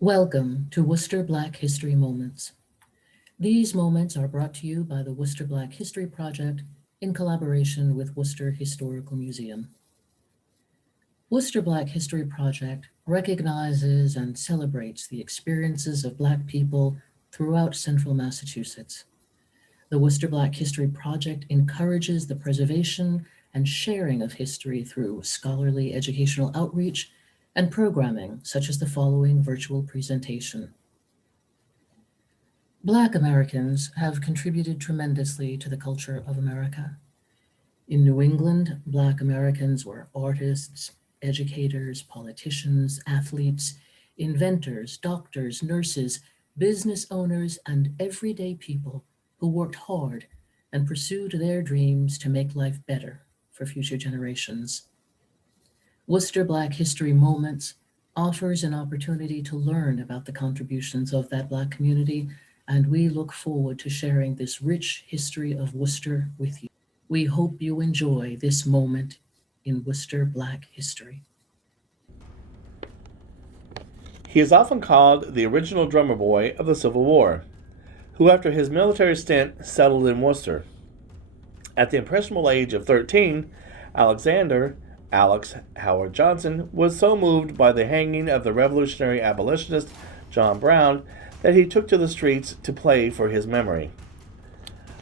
Welcome to Worcester Black History Moments. These moments are brought to you by the Worcester Black History Project in collaboration with Worcester Historical Museum. Worcester Black History Project recognizes and celebrates the experiences of Black people throughout central Massachusetts. The Worcester Black History Project encourages the preservation and sharing of history through scholarly educational outreach and programming such as the following virtual presentation. Black Americans have contributed tremendously to the culture of America. In New England, Black Americans were artists, educators, politicians, athletes, inventors, doctors, nurses, business owners, and everyday people who worked hard and pursued their dreams to make life better for future generations. Worcester Black History Moments offers an opportunity to learn about the contributions of that Black community, and we look forward to sharing this rich history of Worcester with you. We hope you enjoy this moment in Worcester Black history. He is often called the original drummer boy of the Civil War, who after his military stint settled in Worcester. At the impressionable age of 13, Alexander Alex Howard Johnson was so moved by the hanging of the revolutionary abolitionist John Brown that he took to the streets to play for his memory.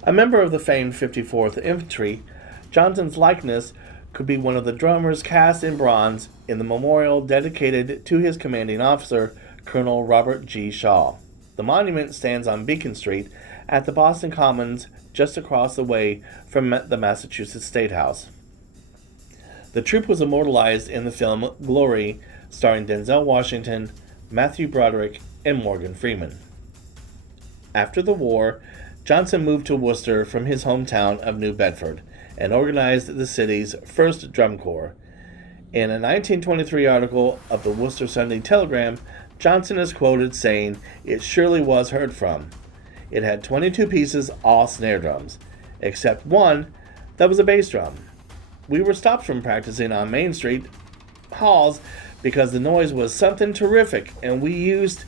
A member of the famed 54th Infantry, Johnson's likeness could be one of the drummers cast in bronze in the memorial dedicated to his commanding officer, Colonel Robert G. Shaw. The monument stands on Beacon Street at the Boston Commons, just across the way from the Massachusetts State House. The troop was immortalized in the film Glory, starring Denzel Washington, Matthew Broderick, and Morgan Freeman. After the war, Johnson moved to Worcester from his hometown of New Bedford and organized the city's first drum corps. In a 1923 article of the Worcester Sunday Telegram, Johnson is quoted saying, "It surely was heard from. It had 22 pieces, all snare drums, except one that was a bass drum. We were stopped from practicing on Main Street halls because the noise was something terrific, and we used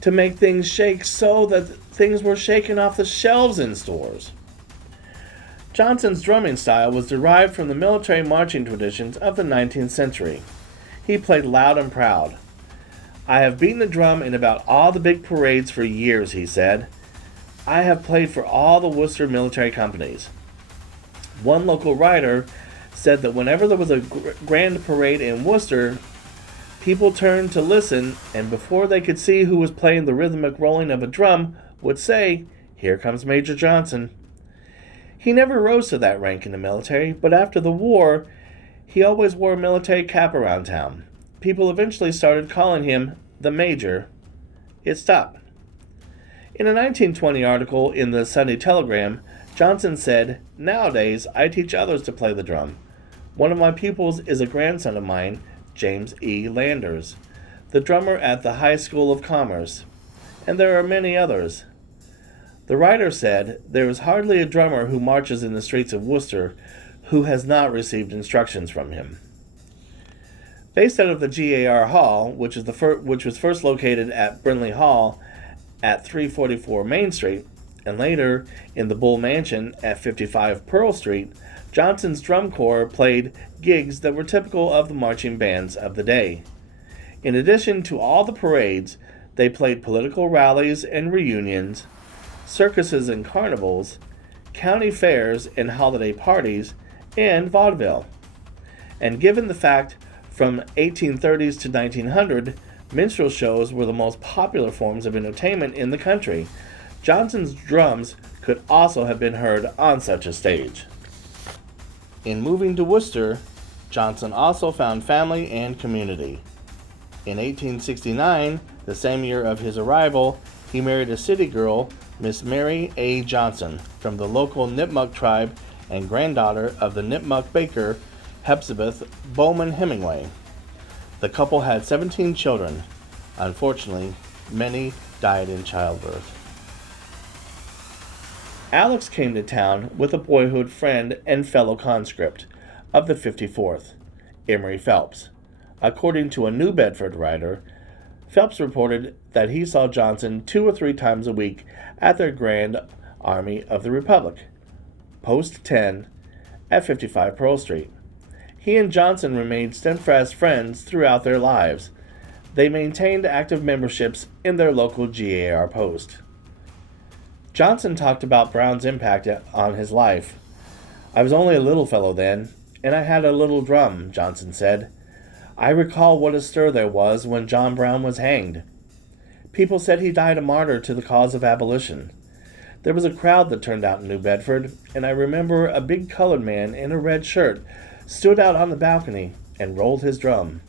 to make things shake so that things were shaken off the shelves in stores." Johnson's drumming style was derived from the military marching traditions of the 19th century. He played loud and proud. "I have beaten the drum in about all the big parades for years," he said. "I have played for all the Worcester military companies." One local writer said that whenever there was a grand parade in Worcester, people turned to listen, and before they could see who was playing the rhythmic rolling of a drum, would say, "Here comes Major Johnson." He never rose to that rank in the military, but after the war, he always wore a military cap around town. People eventually started calling him the Major. It stopped. In a 1920 article in the Sunday Telegram, Johnson said, "Nowadays, I teach others to play the drum. One of my pupils is a grandson of mine, James E. Landers, the drummer at the High School of Commerce, and there are many others." The writer said, "There is hardly a drummer who marches in the streets of Worcester who has not received instructions from him." Based out of the GAR Hall, which was first located at Brinley Hall at 344 Main Street, and later in the Bull Mansion at 55 Pearl Street, Johnson's drum corps played gigs that were typical of the marching bands of the day. In addition to all the parades, they played political rallies and reunions, circuses and carnivals, county fairs and holiday parties, and vaudeville. And given the fact from 1830s to 1900, minstrel shows were the most popular forms of entertainment in the country, Johnson's drums could also have been heard on such a stage. In moving to Worcester, Johnson also found family and community. In 1869, the same year of his arrival, he married a city girl, Miss Mary A. Johnson, from the local Nipmuc tribe and granddaughter of the Nipmuc baker, Hepzibah Bowman Hemingway. The couple had 17 children. Unfortunately, many died in childbirth. Alex came to town with a boyhood friend and fellow conscript of the 54th, Emory Phelps. According to a New Bedford writer, Phelps reported that he saw Johnson 2 or 3 times a week at their Grand Army of the Republic, Post 10, at 55 Pearl Street. He and Johnson remained steadfast friends throughout their lives. They maintained active memberships in their local GAR post. Johnson talked about Brown's impact on his life. "I was only a little fellow then, and I had a little drum," Johnson said. "I recall what a stir there was when John Brown was hanged. People said he died a martyr to the cause of abolition. There was a crowd that turned out in New Bedford, and I remember a big colored man in a red shirt stood out on the balcony and rolled his drum.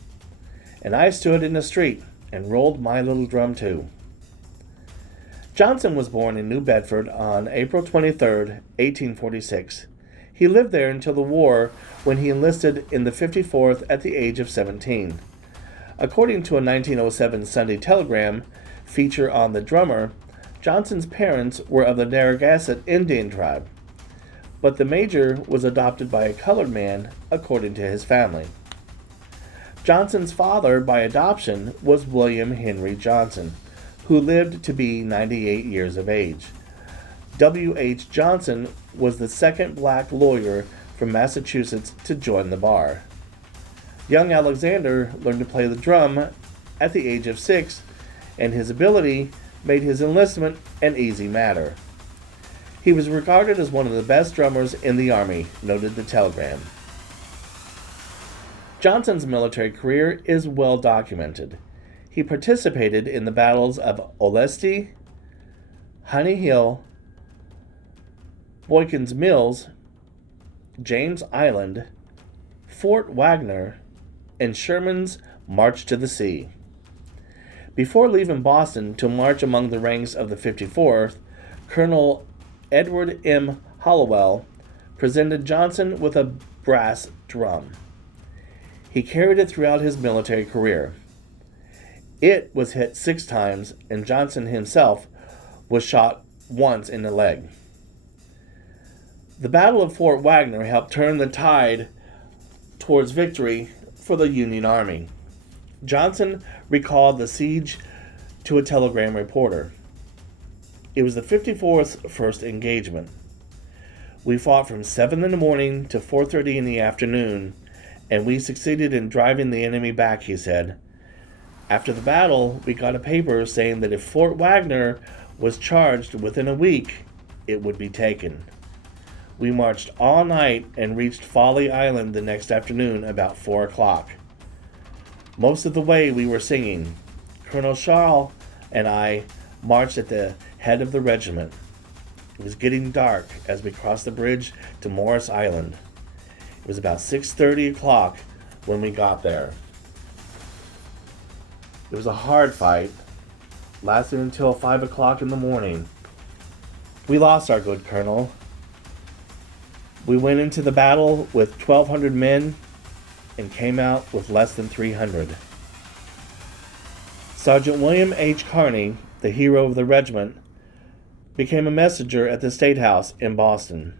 And I stood in the street and rolled my little drum too." Johnson was born in New Bedford on April 23, 1846. He lived there until the war, when he enlisted in the 54th at the age of 17. According to a 1907 Sunday Telegram feature on the drummer, Johnson's parents were of the Narragansett Indian tribe, but the major was adopted by a colored man according to his family. Johnson's father by adoption was William Henry Johnson, who lived to be 98 years of age. W.H. Johnson was the second black lawyer from Massachusetts to join the bar. Young Alexander learned to play the drum at the age of 6, and his ability made his enlistment an easy matter. He was regarded as one of the best drummers in the Army, noted the telegram. Johnson's military career is well documented. He participated in the battles of Olustee, Honey Hill, Boykins Mills, James Island, Fort Wagner, and Sherman's March to the Sea. Before leaving Boston to march among the ranks of the 54th, Colonel Edward M. Hollowell presented Johnson with a brass drum. He carried it throughout his military career. It was hit 6 times, and Johnson himself was shot once in the leg. The Battle of Fort Wagner helped turn the tide towards victory for the Union Army. Johnson recalled the siege to a telegram reporter. "It was the 54th first engagement. We fought from 7 in the morning to 4:30 in the afternoon, and we succeeded in driving the enemy back," he said. "After the battle, we got a paper saying that if Fort Wagner was charged within a week, it would be taken. We marched all night and reached Folly Island the next afternoon about 4 o'clock. Most of the way we were singing. Colonel Shaw and I marched at the head of the regiment. It was getting dark as we crossed the bridge to Morris Island. It was about 6:30 o'clock when we got there. It was a hard fight, lasted until 5 o'clock in the morning. We lost our good colonel. We went into the battle with 1,200 men and came out with less than 300. Sergeant William H. Kearney, the hero of the regiment, became a messenger at the State House in Boston.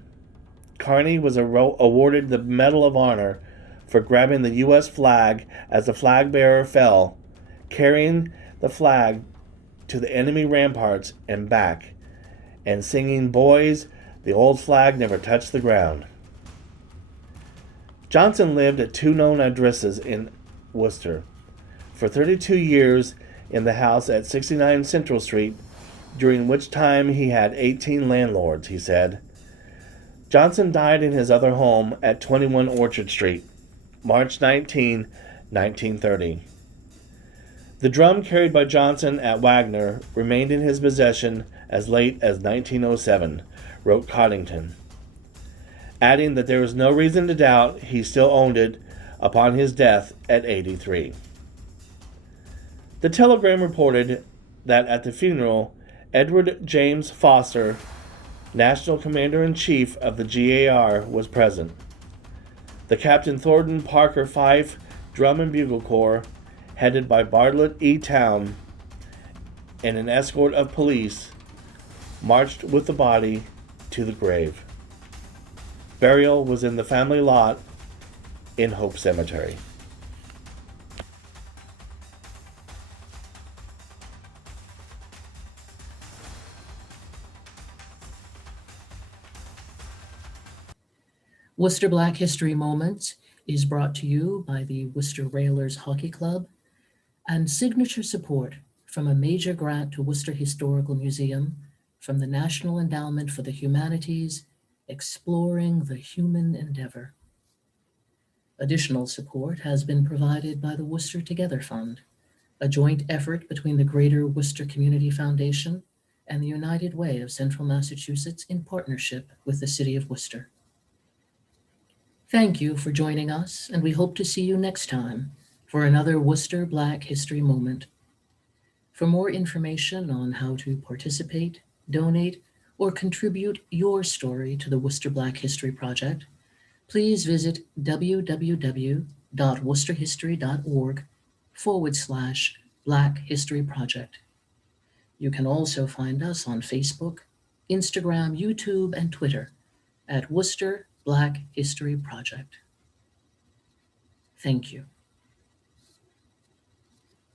Kearney was awarded the Medal of Honor for grabbing the U.S. flag as the flag bearer fell, carrying the flag to the enemy ramparts and back, and singing, "Boys, the old flag never touched the ground." Johnson lived at 2 known addresses in Worcester. For 32 years in the house at 69 Central Street, during which time he had 18 landlords, he said. Johnson died in his other home at 21 Orchard Street, March 19, 1930. The drum carried by Johnson at Wagner remained in his possession as late as 1907, wrote Coddington, adding that there was no reason to doubt he still owned it upon his death at 83. The telegram reported that at the funeral, Edward James Foster, National Commander-in-Chief of the GAR, was present. The Captain Thornton Parker Fife Drum and Bugle Corps, headed by Bartlett E. Town, and an escort of police, marched with the body to the grave. Burial was in the family lot in Hope Cemetery. Worcester Black History Moments is brought to you by the Worcester Railers Hockey Club and signature support from a major grant to Worcester Historical Museum from the National Endowment for the Humanities, Exploring the Human Endeavor. Additional support has been provided by the Worcester Together Fund, a joint effort between the Greater Worcester Community Foundation and the United Way of Central Massachusetts in partnership with the City of Worcester. Thank you for joining us, and we hope to see you next time for another Worcester Black History Moment. For more information on how to participate, donate, or contribute your story to the Worcester Black History Project, please visit www.worcesterhistory.org/Black History Project. You can also find us on Facebook, Instagram, YouTube, and Twitter at Worcester Black History Project. Thank you.